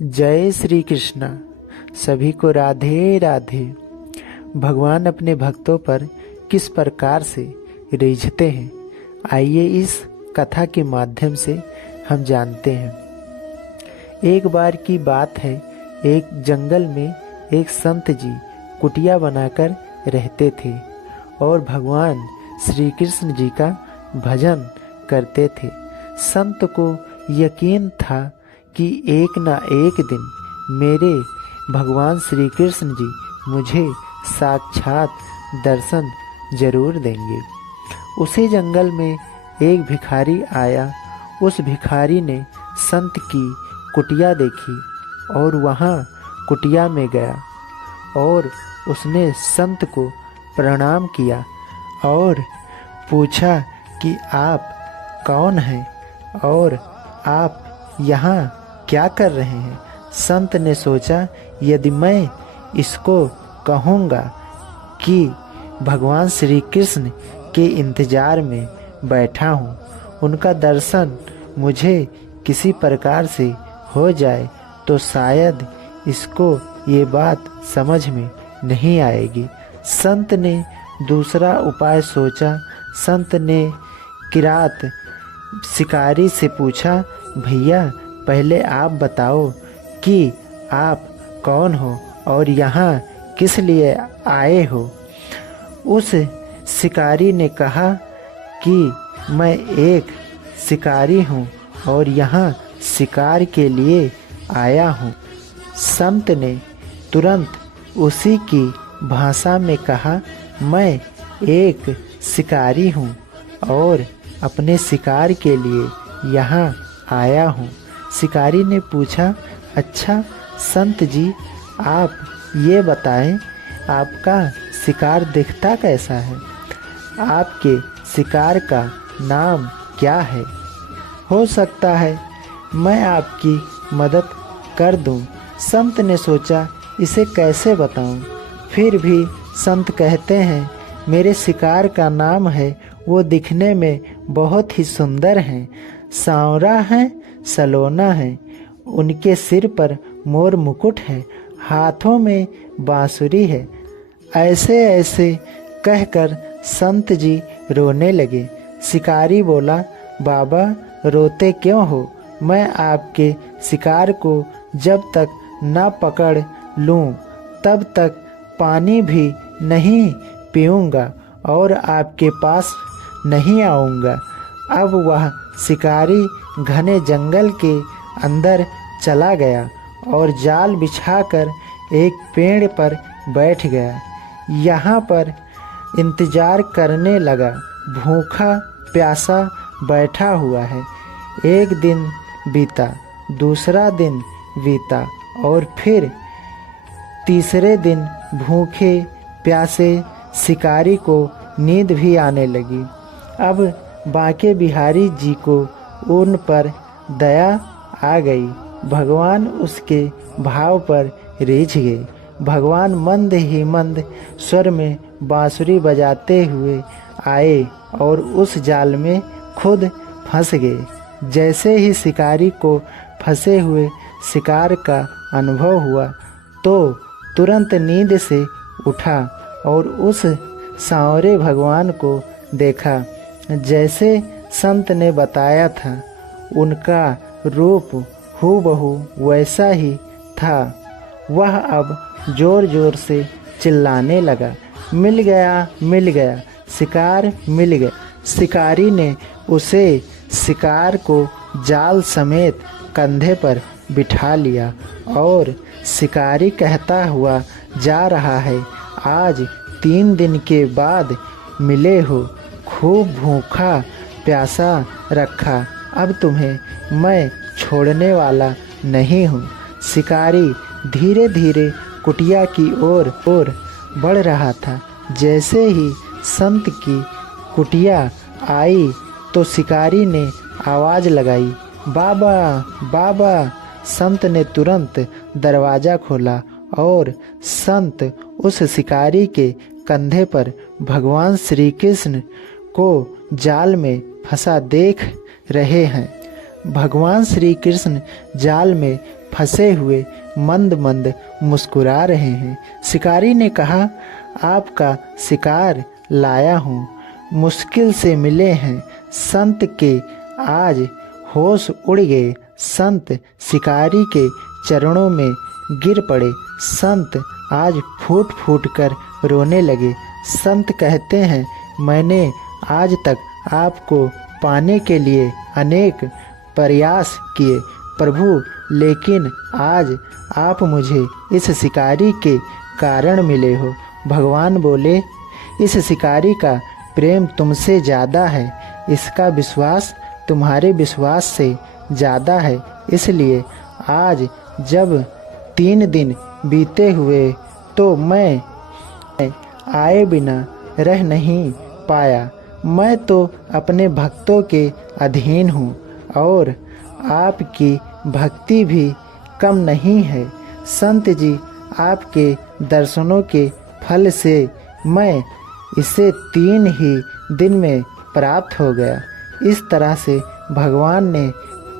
जय श्री कृष्णा। सभी को राधे राधे। भगवान अपने भक्तों पर किस प्रकार से रिझते हैं, आइए इस कथा के माध्यम से हम जानते हैं। एक बार की बात है, एक जंगल में एक संत जी कुटिया बनाकर रहते थे और भगवान श्री कृष्ण जी का भजन करते थे। संत को यकीन था कि एक ना एक दिन मेरे भगवान श्री कृष्ण जी मुझे साक्षात दर्शन जरूर देंगे। उसी जंगल में एक भिखारी आया। उस भिखारी ने संत की कुटिया देखी और वहाँ कुटिया में गया और उसने संत को प्रणाम किया और पूछा कि आप कौन हैं और आप यहाँ क्या कर रहे हैं। संत ने सोचा, यदि मैं इसको कहूँगा कि भगवान श्री कृष्ण के इंतजार में बैठा हूँ, उनका दर्शन मुझे किसी प्रकार से हो जाए तो शायद इसको ये बात समझ में नहीं आएगी। संत ने दूसरा उपाय सोचा। संत ने किरात शिकारी से पूछा, भैया पहले आप बताओ कि आप कौन हो और यहाँ किस लिए आए हो। उस शिकारी ने कहा कि मैं एक शिकारी हूँ और यहाँ शिकार के लिए आया हूँ। संत ने तुरंत उसी की भाषा में कहा, मैं एक शिकारी हूँ और अपने शिकार के लिए यहाँ आया हूँ। शिकारी ने पूछा, अच्छा संत जी, आप ये बताएं आपका शिकार दिखता कैसा है, आपके शिकार का नाम क्या है। हो सकता है मैं आपकी मदद कर दूं। संत ने सोचा, इसे कैसे बताऊं। फिर भी संत कहते हैं, मेरे शिकार का नाम है, वो दिखने में बहुत ही सुंदर हैं, सांवरा है, सलोना है, उनके सिर पर मोर मुकुट है, हाथों में बांसुरी है। ऐसे ऐसे कहकर संत जी रोने लगे। शिकारी बोला, बाबा रोते क्यों हो, मैं आपके शिकार को जब तक न पकड़ लूं तब तक पानी भी नहीं पीऊँगा और आपके पास नहीं आऊँगा। अब वह शिकारी घने जंगल के अंदर चला गया और जाल बिछाकर एक पेड़ पर बैठ गया। यहाँ पर इंतजार करने लगा। भूखा प्यासा बैठा हुआ है। एक दिन बीता, दूसरा दिन बीता और फिर तीसरे दिन भूखे प्यासे शिकारी को नींद भी आने लगी। अब बांके बिहारी जी को उन पर दया आ गई। भगवान उसके भाव पर रिझ गए। भगवान मंद ही मंद स्वर में बांसुरी बजाते हुए आए और उस जाल में खुद फंस गए। जैसे ही शिकारी को फंसे हुए शिकार का अनुभव हुआ तो तुरंत नींद से उठा और उस सांवरे भगवान को देखा। जैसे संत ने बताया था, उनका रूप हूबहू वैसा ही था। वह अब जोर जोर से चिल्लाने लगा, मिल गया, मिल गया, शिकार मिल गया। शिकारी ने उसे शिकार को जाल समेत कंधे पर बिठा लिया और शिकारी कहता हुआ जा रहा है, आज 3 दिन के बाद मिले हो, खूब भूखा प्यासा रखा, अब तुम्हें मैं छोड़ने वाला नहीं हूँ। शिकारी धीरे धीरे कुटिया की ओर बढ़ रहा था। जैसे ही संत की कुटिया आई तो शिकारी ने आवाज़ लगाई, बाबा बाबा। संत ने तुरंत दरवाज़ा खोला और संत उस शिकारी के कंधे पर भगवान श्री कृष्ण को जाल में फंसा देख रहे हैं। भगवान श्री कृष्ण जाल में फंसे हुए मंद मंद मुस्कुरा रहे हैं। शिकारी ने कहा, आपका शिकार लाया हूँ, मुश्किल से मिले हैं संत के आज होश उड़ गए। संत शिकारी के चरणों में गिर पड़े। संत आज फूट फूट कर रोने लगे। संत कहते हैं, मैंने आज तक आपको पाने के लिए अनेक प्रयास किए प्रभु, लेकिन आज आप मुझे इस शिकारी के कारण मिले हो। भगवान बोले, इस शिकारी का प्रेम तुमसे ज़्यादा है, इसका विश्वास तुम्हारे विश्वास से ज़्यादा है। इसलिए आज जब 3 दिन बीते हुए तो मैं आए बिना रह नहीं पाया। मैं तो अपने भक्तों के अधीन हूँ और आपकी भक्ति भी कम नहीं है। संत जी, आपके दर्शनों के फल से मैं इसे 3 ही दिन में प्राप्त हो गया। इस तरह से भगवान ने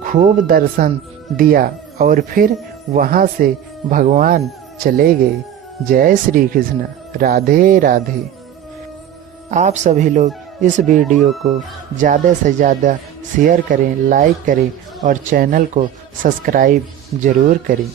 खूब दर्शन दिया और फिर वहाँ से भगवान चले गए। जय श्री कृष्ण। राधे राधे। आप सभी लोग इस वीडियो को ज़्यादा से ज़्यादा शेयर करें, लाइक करें और चैनल को सब्सक्राइब ज़रूर करें।